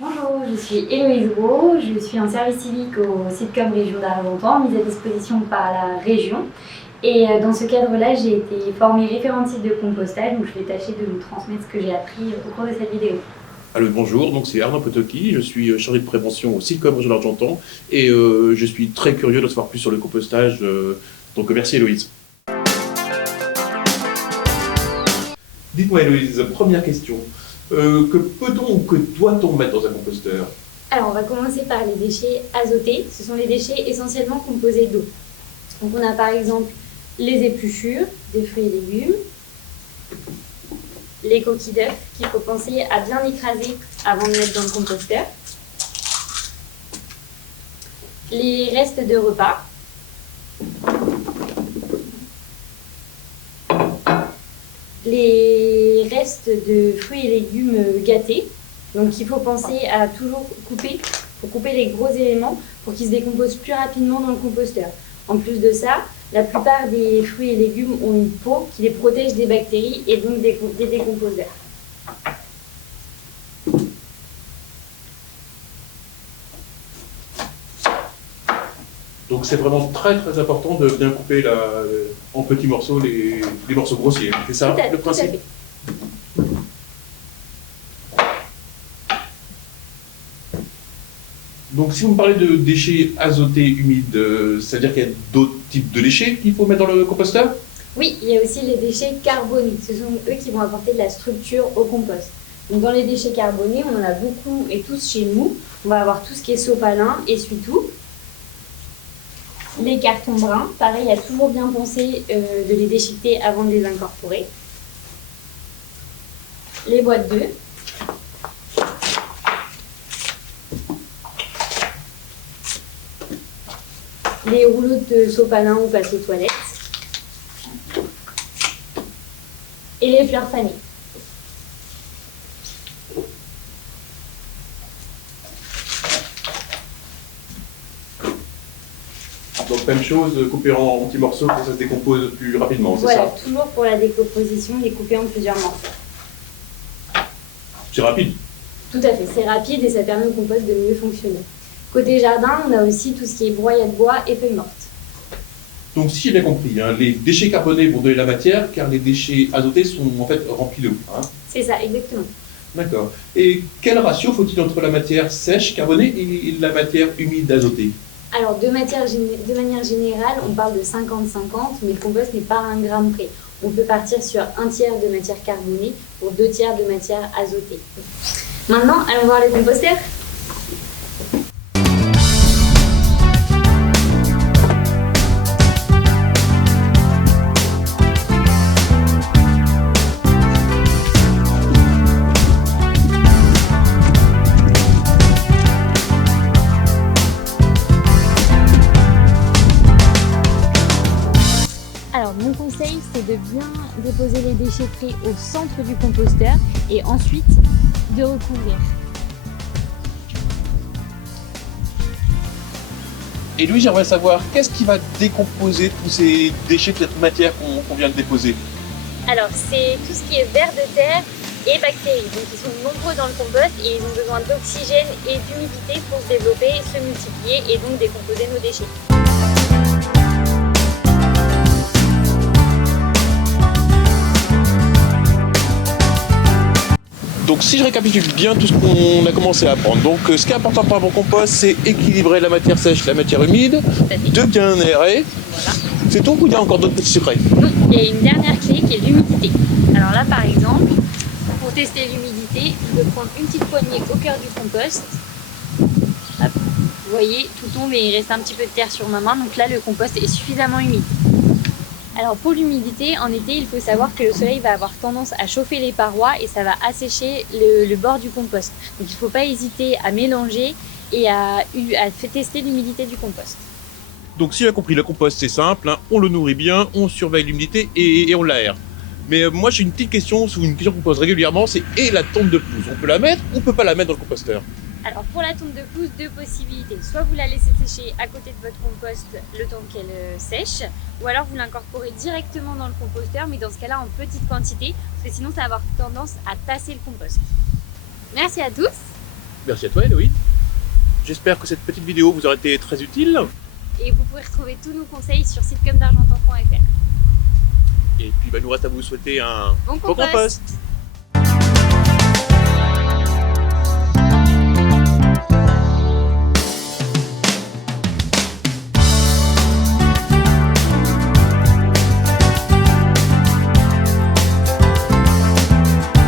Bonjour, je suis Héloïse Gros, je suis en service civique au Sitcom Région d'Argentan, mise à disposition par la région. Et dans ce cadre-là, j'ai été formée référentielle de compostage, donc je vais tâcher de vous transmettre ce que j'ai appris au cours de cette vidéo. Alors, bonjour, donc c'est Arnaud Potoki, je suis chargé de prévention au Sitcom Région d'Argentan et je suis très curieux de savoir plus sur le compostage, donc merci Héloïse. Dites-moi Héloïse, première question, que peut-on ou que doit-on mettre dans un composteur? Alors on va commencer par les déchets azotés, ce sont les déchets essentiellement composés d'eau. Donc on a par exemple les épluchures des fruits et légumes, les coquilles d'œufs qu'il faut penser à bien écraser avant de mettre dans le composteur, les restes de repas, les restes de fruits et légumes gâtés. Donc il faut penser à toujours couper, pour couper les gros éléments pour qu'ils se décomposent plus rapidement dans le composteur. En plus de ça, la plupart des fruits et légumes ont une peau qui les protège des bactéries et donc des décomposeurs. Donc c'est vraiment très important de bien couper en petits morceaux les morceaux grossiers, c'est ça le principe? Tout à fait. Donc si vous me parlez de déchets azotés humides, c'est-à-dire qu'il y a d'autres types de déchets qu'il faut mettre dans le composteur? Oui, il y a aussi les déchets carbonés. Ce sont eux qui vont apporter de la structure au compost. Donc dans les déchets carbonés, on en a beaucoup et tous chez nous. On va avoir tout ce qui est sopalin, essuie-tout. Les cartons bruns, pareil, il y a toujours bien pensé de les déchiqueter avant de les incorporer. Les boîtes d'œufs. Les rouleaux de sopalin ou papier toilette. Et les fleurs fanées. Donc même chose, couper en petits morceaux pour que ça se décompose plus rapidement, c'est Voilà, ça? toujours pour la décomposition, découper en plusieurs morceaux. C'est rapide. Tout à fait, c'est rapide et ça permet au compost de mieux fonctionner. Côté jardin, on a aussi tout ce qui est broyat de bois et feuilles mortes. Donc si j'ai bien compris, hein, les déchets carbonés vont donner la matière car les déchets azotés sont en fait remplis d'eau. Hein. C'est ça, exactement. D'accord. Et quel ratio faut-il entre la matière sèche carbonée et la matière humide azotée? Alors, de manière générale, on parle de 50-50, mais le compost n'est pas à 1 gramme près. On peut partir sur 1 tiers de matière carbonée pour 2 tiers de matière azotée. Maintenant, allons voir les composteurs. Alors mon conseil, c'est de bien déposer les déchetteries au centre du composteur et ensuite de recouvrir. Et lui, j'aimerais savoir, qu'est-ce qui va décomposer tous ces déchets de cette matière qu'on vient de déposer? Alors c'est tout ce qui est vers de terre et bactéries. Donc ils sont nombreux dans le compost et ils ont besoin d'oxygène et d'humidité pour se développer, se multiplier et donc décomposer nos déchets. Donc si je récapitule bien tout ce qu'on a commencé à apprendre, donc ce qui est important pour un bon compost, c'est équilibrer la matière sèche, la matière humide, de bien aérer. Voilà. C'est tout ou il y a encore d'autres petits secrets? Non, il y a une dernière clé qui est l'humidité. Alors là par exemple, pour tester l'humidité, je vais prendre une petite poignée au cœur du compost. Hop. Vous voyez, tout tombe et il reste un petit peu de terre sur ma main, donc là le compost est suffisamment humide. Alors pour l'humidité, en été, il faut savoir que le soleil va avoir tendance à chauffer les parois et ça va assécher le bord du compost. Donc il ne faut pas hésiter à mélanger et à tester l'humidité du compost. Donc si j'ai compris, le compost c'est simple, hein, on le nourrit bien, on surveille l'humidité et on l'aère. Mais moi j'ai une petite question, une question qu'on me pose régulièrement, c'est et la tonte de pelouse, on peut la mettre ou on peut pas la mettre dans le composteur? Alors pour la tonte de pelouse, deux possibilités. Soit vous la laissez sécher à côté de votre compost le temps qu'elle sèche, ou alors vous l'incorporez directement dans le composteur, mais dans ce cas-là en petite quantité, parce que sinon ça va avoir tendance à tasser le compost. Merci à tous! Merci à toi, Héloïse. J'espère que cette petite vidéo vous aura été très utile. Et vous pouvez retrouver tous nos conseils sur sitecomdargentan.fr. Et puis, nous reste à vous souhaiter un Bon bon compost. compost.